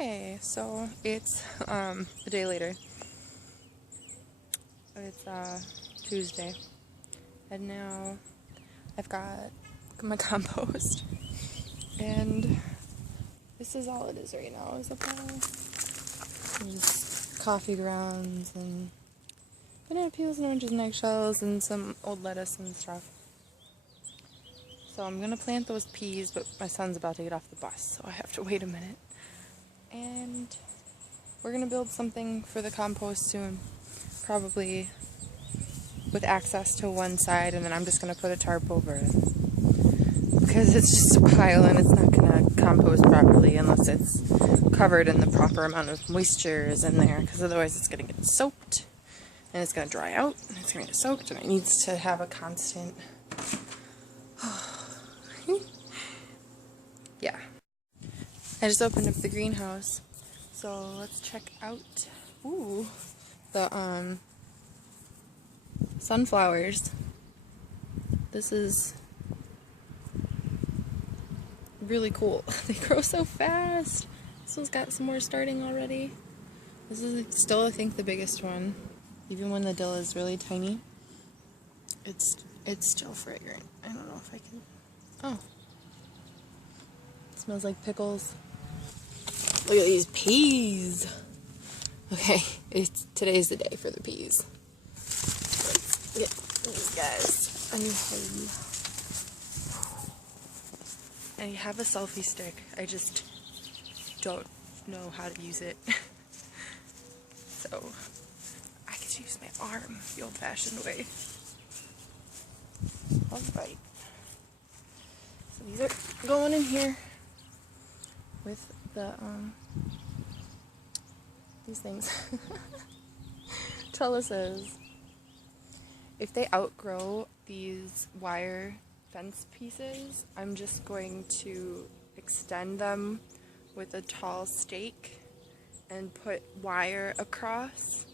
Okay, so it's a day later. It's Tuesday, and now I've got my compost, and this is all it is right now. Is a pile. There's coffee grounds and banana peels and oranges and eggshells and some old lettuce and stuff. So I'm gonna plant those peas, but my son's about to get off the bus, so I have to wait a minute. And we're gonna build something for the compost soon, probably with access to one side, and then I'm just gonna put a tarp over it because it's just a pile and it's not gonna compost properly unless it's covered and the proper amount of moisture is in there, because otherwise it's gonna get soaked and it's gonna dry out and it's gonna get soaked, and it needs to have a constant yeah. I just opened up the greenhouse, so let's check out the sunflowers. This is really cool. They grow so fast. This one's got some more starting already. This is still, I think, the biggest one. Even when the dill is really tiny, it's still fragrant. I don't know if I can. Oh, it smells like pickles. Look at these peas. Okay, today's the day for the peas. Let's get these guys. I have a selfie stick. I just don't know how to use it. So I could use my arm the old-fashioned way. Alright. So these are going in here with the these things. Trellises. If they outgrow these wire fence pieces, I'm just going to extend them with a tall stake and put wire across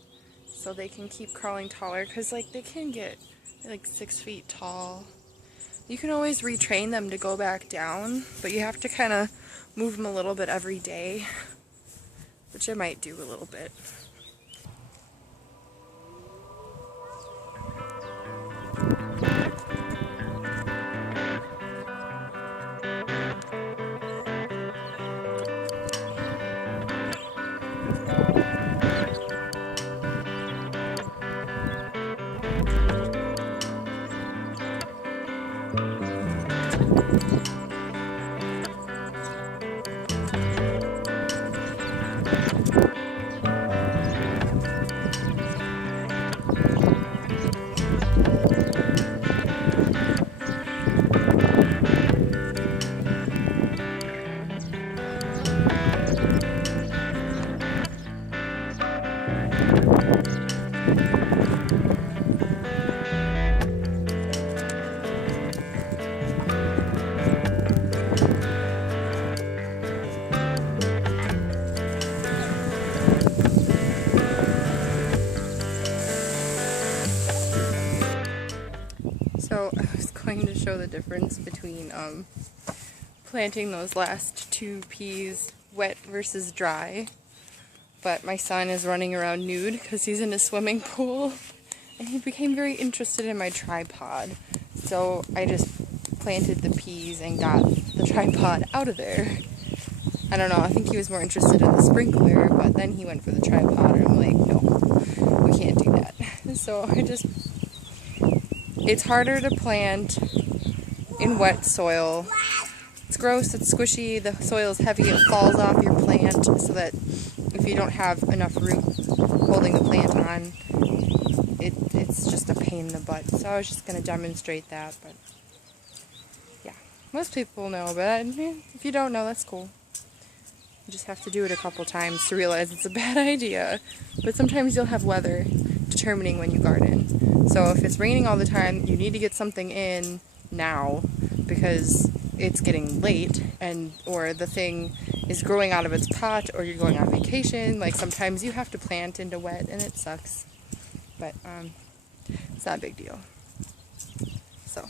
so they can keep crawling taller, because like they can get like 6 feet tall. You can always retrain them to go back down, but you have to kind of move them a little bit every day, which I might do a little bit. So I was going to show the difference between planting those last 2 peas wet versus dry, but my son is running around nude because he's in a swimming pool, and he became very interested in my tripod, so I just planted the peas and got the tripod out of there. I don't know, I think he was more interested in the sprinkler, but then he went for the tripod, and I'm like, no, we can't do that. So it's harder to plant in wet soil. It's gross, it's squishy, the soil is heavy, it falls off your plant, so that if you don't have enough root holding the plant on, it's just a pain in the butt. So I was just going to demonstrate that, but yeah, most people know, but if you don't know, that's cool. You just have to do it a couple times to realize it's a bad idea. But sometimes you'll have weather determining when you garden. So if it's raining all the time, you need to get something in now because it's getting late, or the thing is growing out of its pot, or you're going on vacation. Like sometimes you have to plant into wet and it sucks. But it's not a big deal. So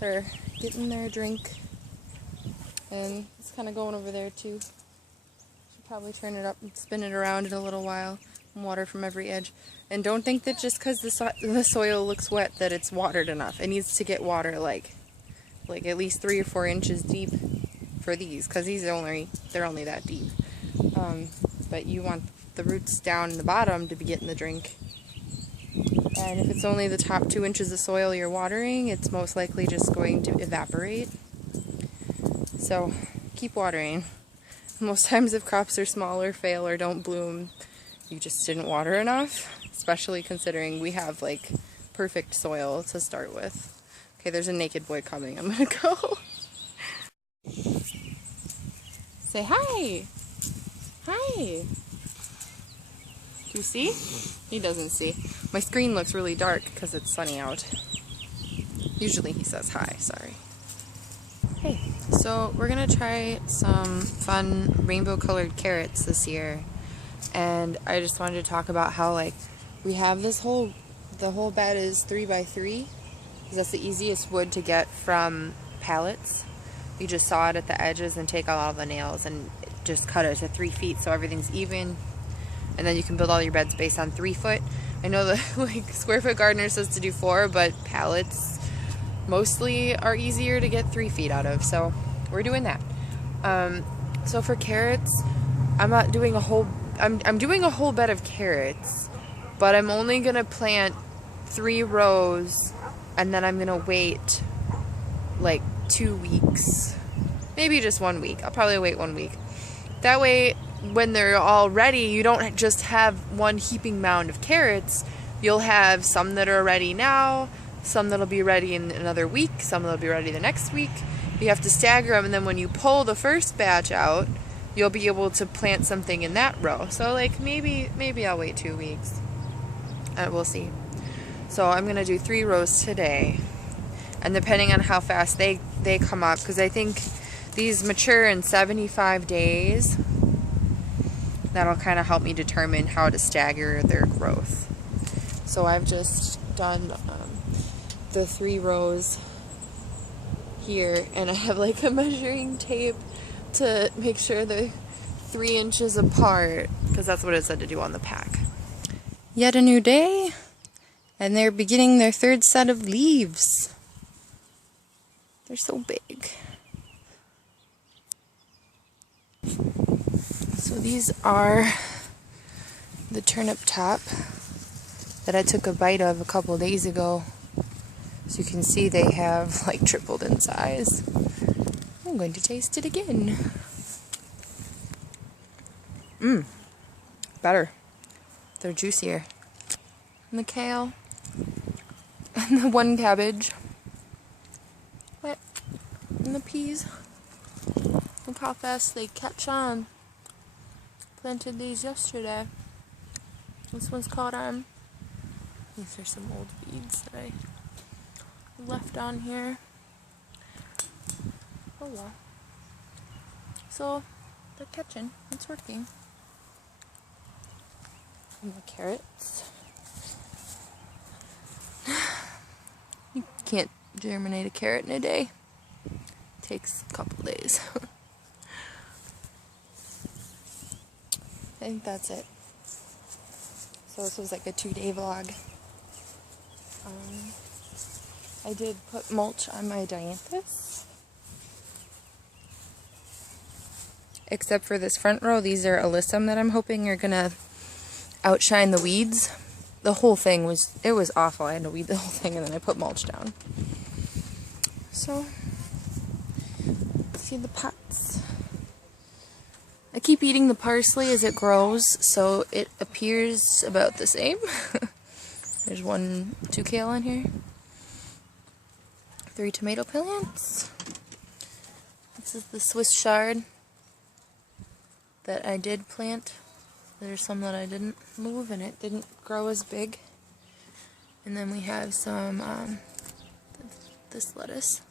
they're getting their drink, and it's kind of going over there too. Probably turn it up and spin it around in a little while and water from every edge. And don't think that just because the soil looks wet that it's watered enough. It needs to get water like at least 3 or 4 inches deep for these, because they're only that deep. But you want the roots down in the bottom to be getting the drink. And if it's only the top 2 inches of soil you're watering, it's most likely just going to evaporate. So keep watering. Most times if crops are small or fail or don't bloom, you just didn't water enough, especially considering we have like perfect soil to start with. Okay, there's a naked boy coming. I'm gonna go. Say hi. Hi. Do you see? He doesn't see. My screen looks really dark because it's sunny out. Usually he says hi, sorry. Hey, so we're gonna try some fun rainbow colored carrots this year. And I just wanted to talk about how like we have the whole bed is 3x3, because that's the easiest wood to get from pallets. You just saw it at the edges and take out all the nails and just cut it to 3 feet so everything's even. And then you can build all your beds based on 3 foot. I know the like Square Foot Gardener says to do 4, but pallets mostly are easier to get 3 feet out of, so we're doing that. So for carrots, I'm not doing a whole. I'm doing a whole bed of carrots, but I'm only gonna plant 3 rows, and then I'm gonna wait like 2 weeks, maybe just 1 week. I'll probably wait 1 week. That way, when they're all ready, you don't just have one heaping mound of carrots. You'll have some that are ready now, some that'll be ready in another week, some that'll be ready the next week. You have to stagger them, and then when you pull the first batch out, you'll be able to plant something in that row. So like maybe I'll wait 2 weeks. We'll see. So I'm gonna do 3 rows today, and depending on how fast they come up, because I think these mature in 75 days. That'll kind of help me determine how to stagger their growth. So I've just done the 3 rows here, and I have like a measuring tape to make sure they're 3 inches apart, because that's what it said to do on the pack. Yet a new day, and they're beginning their 3rd set of leaves. They're so big. So these are the turnip top that I took a bite of a couple days ago. So you can see they have like tripled in size. I'm going to taste it again. Better. They're juicier. And the kale. And the 1 cabbage. What? And the peas. Look how fast they catch on. Planted these yesterday. This one's caught on. These are some old weeds that I left on here. Oh well. So they're catching. It's working. And the carrots. You can't germinate a carrot in a day. It takes a couple days. I think that's it. So this was like a 2-day vlog. I did put mulch on my dianthus. Except for this front row, these are alyssum that I'm hoping are gonna outshine the weeds. The whole thing was awful. I had to weed the whole thing, and then I put mulch down. So, see the pots. I keep eating the parsley as it grows, so it appears about the same. There's 2 kale in here. 3 tomato plants. This is the Swiss chard that I did plant. There's some that I didn't move, and it didn't grow as big. And then we have some this lettuce.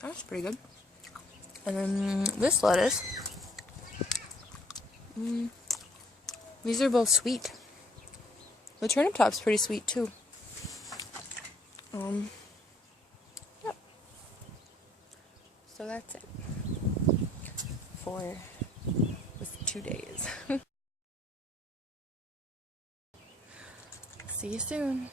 That's pretty good. And then this lettuce. These are both sweet. The turnip top's pretty sweet too. Yep. So that's it. for this 2 days. See you soon.